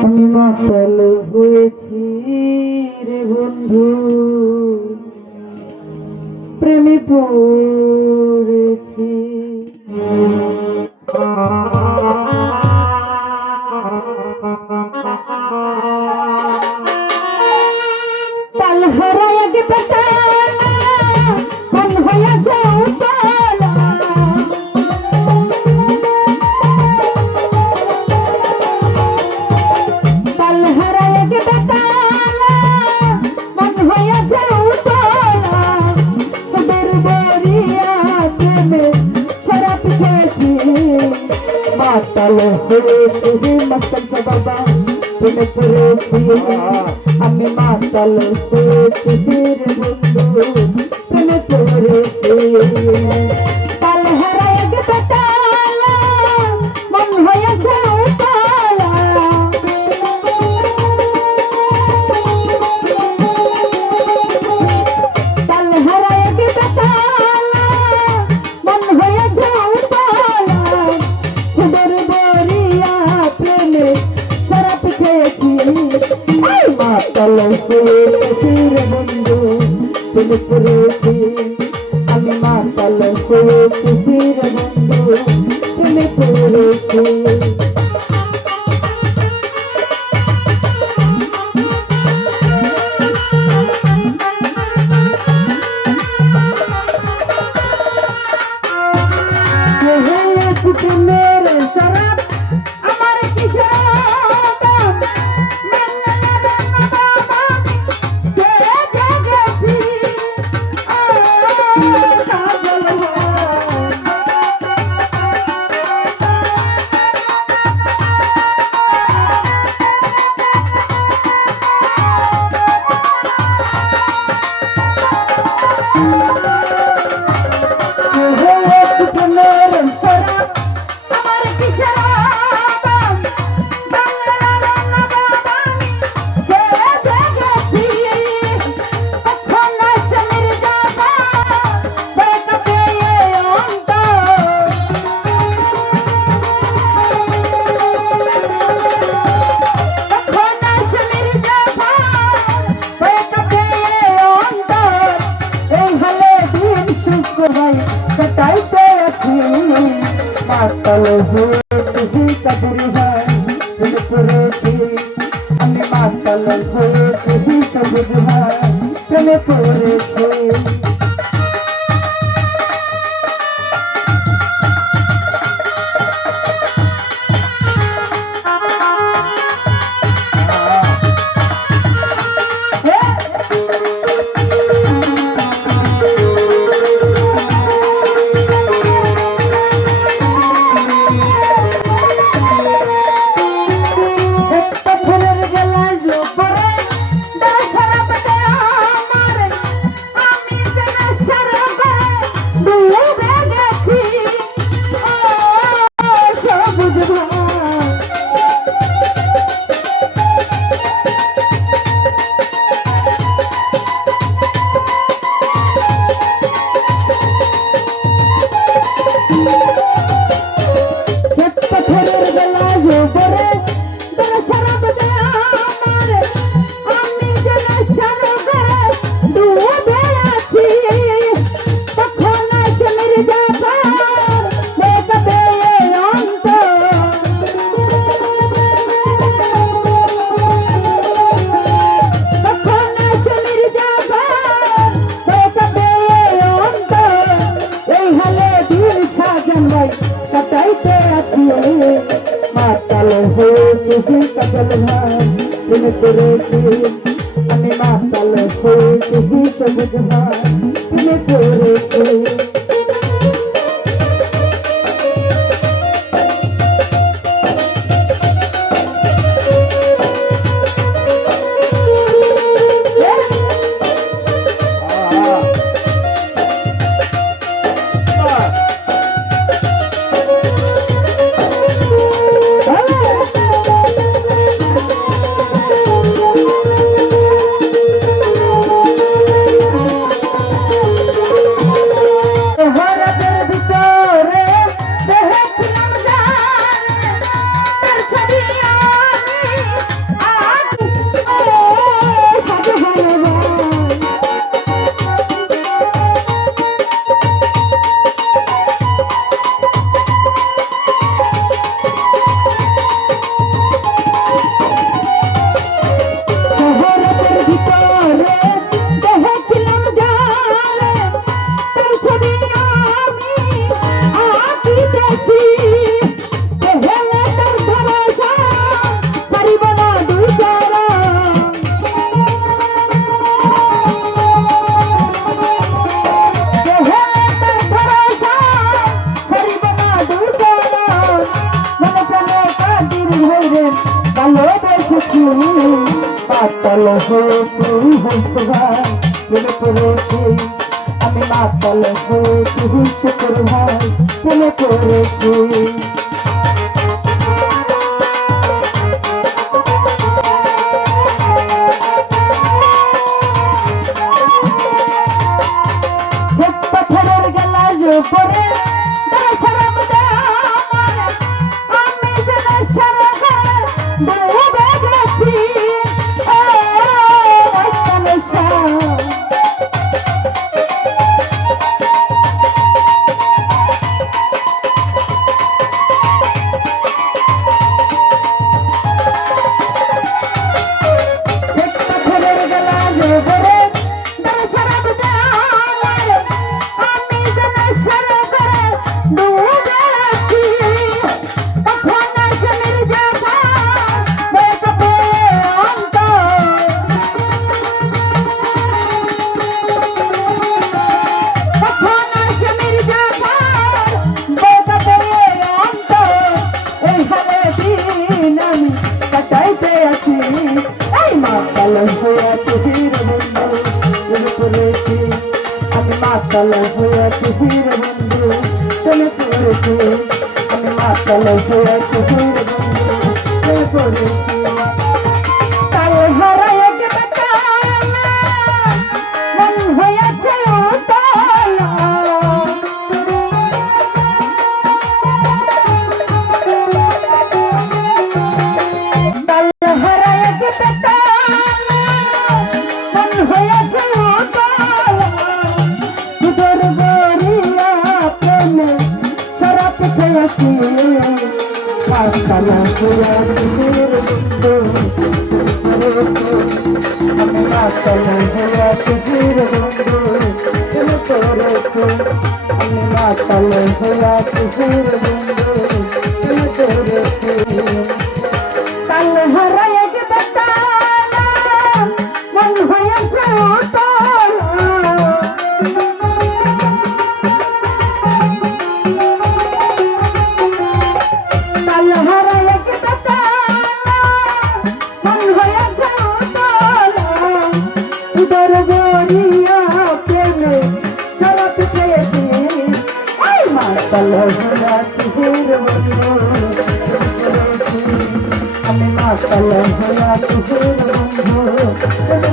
আমি মাতাল হয়েছি রে বন্ধু, প্রেমে পড়েছি। তাল হারায় গে বেতালা মন হইয়া যাও তালা, তাল হারায় গে বেতালা মন হইয়া যাও তালা। তোদের বরিয়া প্রেমে শরাব খেয়েছি, মাতাল হয়েছি মস্তক বাবা প্রেমে পড়েছি। আমি মাতাল হয়েছি রে বন্ধু, প্রেমে পড়েছি। তাল হারায় গে বেতালা মন হইয়া যাও তালা, তাল হারায় গে বেতালা মন হইয়া যাও তালা। খুদের বরিয়া প্রেমে শরাব খেয়েছি, মাতাল হয়েছি রে বন্ধু, প্রেমে পড়েছি। আমি মাতাল হয়েছি রে বন্ধু, প্রেমে পড়েছি। হয়েছি প্রেমের শরাব আমার কিসের দাম, সে জেগেছি কাজল হয়েছি প্রেমের শরাব আমার কিসের দাম, সে জেগেছি কখন আসে মির্জাফা বেকাতে অন্তর, কখন আসে মির্জাফা বেকাতে অন্তর। এই হলে দিন সুখ হয় কাটাইতে আছি, মাতাল হয়েছি কাদুর ভাই প্রেমে পড়েছি। আমি মাতাল হয়েছি সবুজ ভাই প্রেমে পড়েছি। মাতাল হয়েছি কাজল ভাই প্রেমে পড়েছি। আমি মাতাল হয়েছি সবুজ ভাই প্রেমে পড়েছি। ভালোবেসেছি মাতাল হয়েছি হইতে ভাই প্রেমে পড়েছি আমি মাতাল হয়েছি শুকুর ভাই প্রেমে পড়েছি পাথরের গেলা পরে দশরম আমার আমি যেন সারা ডুবে গেছি ও মস্তান শাহ মাতাল হয়েছি বীর বন্ধু প্রেমে পড়েছি আমি মাতাল হয়েছি বীর বন্ধু প্রেমে পড়েছি কাল হারায় মন হয়েছে উতলা কাল হারায় মন হয়েছে মাতাল হয়েছি আমি মাতাল হয়েছি বীর বন্ধু প্রেমে পড়েছি আমি মাতাল হয়েছি বীর বন্ধু প্রেমে পড়েছি কাল হারায় মন হয়েছে মাতাল হয়েছি বীর বন্ধু আমি মাতাল হয়েছি বীর বন্ধু